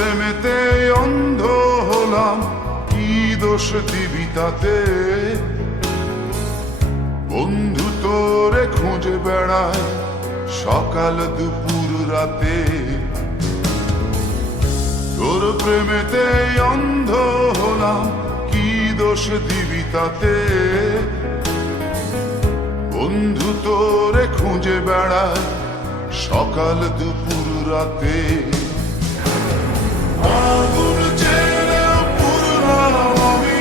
প্রেমেতে অন্ধ হলাম, কি দোষ দিবি তাতে? বন্ধু তোরে খুঁজে বেড়ায় সকাল দুপুর রাতে। তোর প্রেমেতে অন্ধ হলাম, কি দোষ দিবি তাতে? বন্ধু তোরে খুঁজে বেড়ায় সকাল দুপুর রাতে। আগুন জেলেও পুরলাম আমি,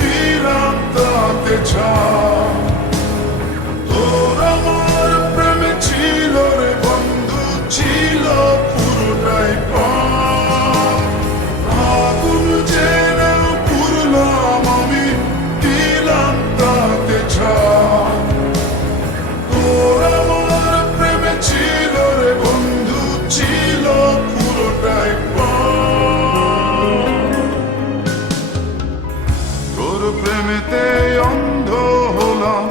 দিলাম তাতে ছাই। তোর আমার প্রেমে ছিল রে বন্ধু, ছিল পুরোটাই পাই। আগুন জেলেও পুরলাম আমি, দিলাম তাতে ছাই। তোর আমার প্রেমে ছিল রে বন্ধু, ছিল পুরোটাই পাই। তোর প্রেমেতে অন্ধ হলাম,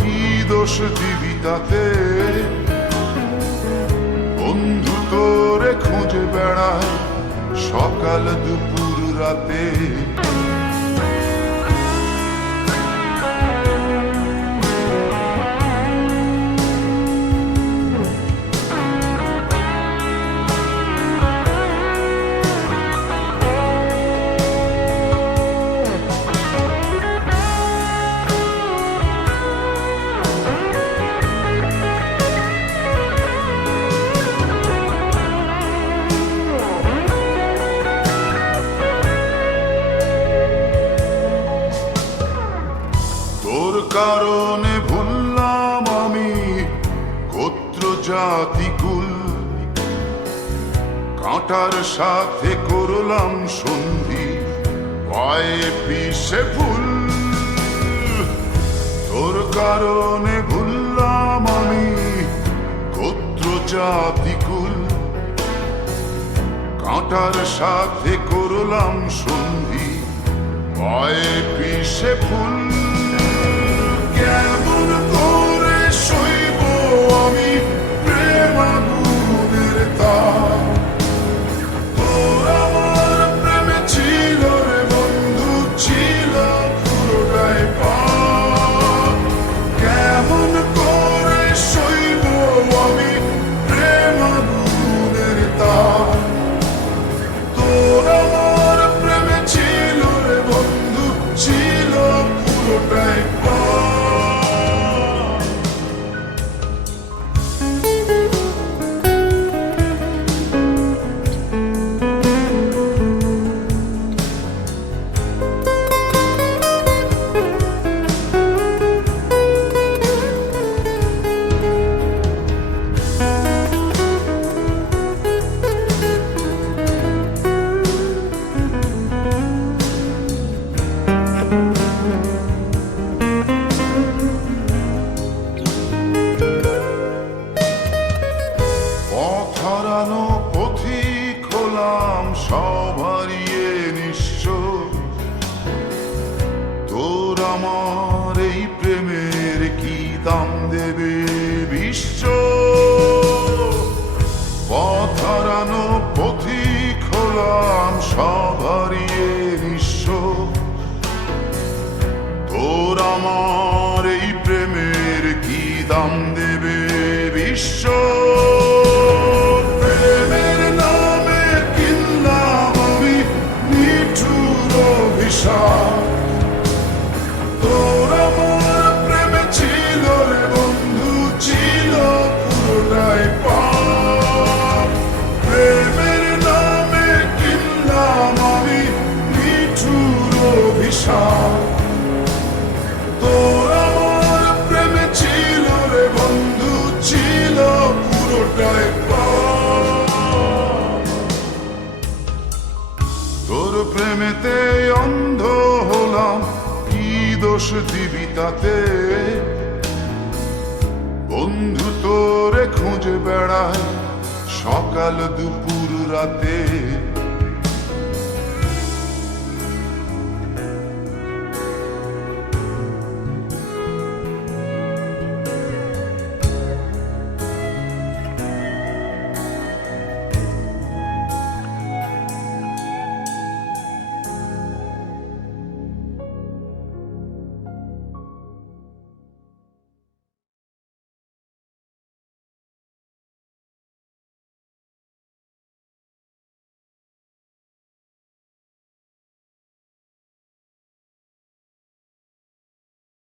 কি দোষ দিবি তাতে? বন্ধু তোরে খুঁজে বেড়ায় সকাল দুপুর রাতে। তোর কারণে ভুললাম আমি গোত্র জাতি কুল, কাঁটার সাথে করলাম সন্ধি, পায়ে পিষে ফুল। তোর কারণে ভুললাম আমি গোত্র জাতি কুল, কাঁটার সাথে করলাম সন্ধি, পায়ে পিষে ফুল। কেমন করে সইব আমি প্রেম আগুনের তাপ? তোর আমার প্রেমে ছিল রে বন্ধু, ছিল পুরোটাই পাপ। কেমন করে সইব আমি প্রেম আগুনের তাপ? তোর আমার প্রেমে ছিল রে বন্ধু, ছিল পুরোটাই পাপ। হারানো পথিক হলাম, সব হারিয়ে নিঃস্ব। তোর আমার এই প্রেমের কি দাম দেবে বিশ্ব? পথ হারানো পথিক হলাম, সব হারিয়ে নিঃস্ব। তোর আমার এই প্রেমের কি দাম দেবে বিশ্ব? তোর আমার প্রেমে ছিল রে বন্ধু, ছিল পুরোটাই পাপ। প্রেমের নামে কিনলাম আমি নিঠুর অভিশাপ। তোর আমার প্রেমে ছিল রে বন্ধু, ছিল পুরোটাই পাপ। তোর প্রেমেতে অন্ধ হলাম, কি দোষ দিবি তাতে? বন্ধু তোরে খুঁজে বেড়ায় সকাল দুপুর রাতে।